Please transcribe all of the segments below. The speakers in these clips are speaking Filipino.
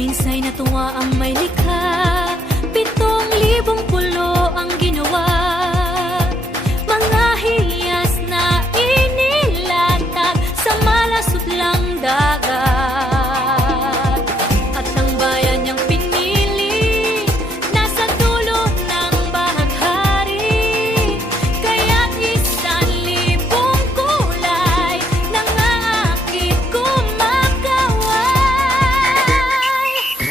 Minsa'y natuwa ang may likha, 7,000 pulo ang ginawa. Mga hiyas na inilatag sa malasutlang dagat. At ang bayan niyang pinili, nasa dulo ng bahaghari. Kaya't 1,000 kulay nangaakit kumakaway.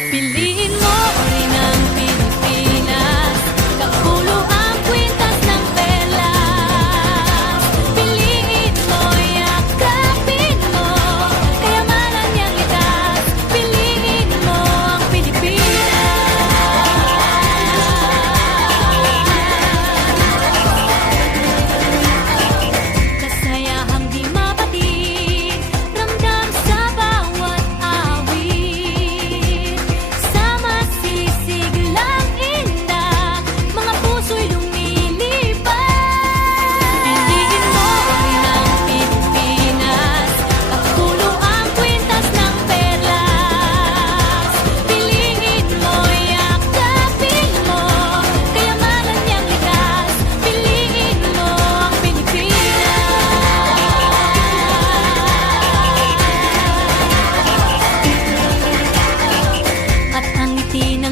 Piliin mo rin ang Pilipinas, kapulo ang kwintas ng perlas. Piliin mo, yakapin mo, kayamanan niyang litas. Piliin mo ang Pilipinas. Kasayahang di mapatid, ramdam sa bawat awit. Sa masisiglang indah, mga puso'y lumilipad. Piliin mo rin ang Pilipinas, kapulo ang kwintas ng perlas. Piliin mo, yakapin mo, kayamanan niyang likas. Piliin mo ang Pilipinas. At ang ngiti ng